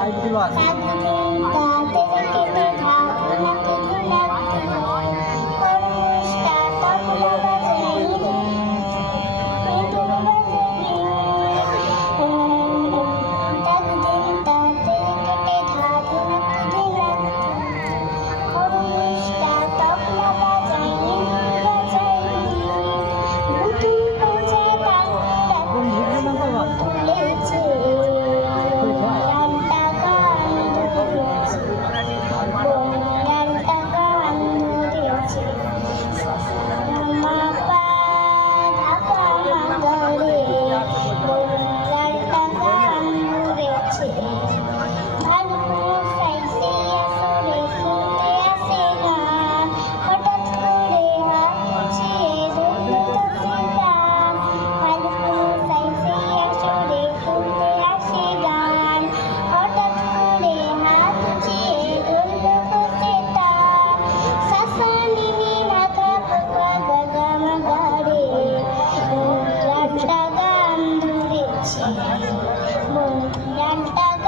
সাইডগুলো আছে หมูยันตัน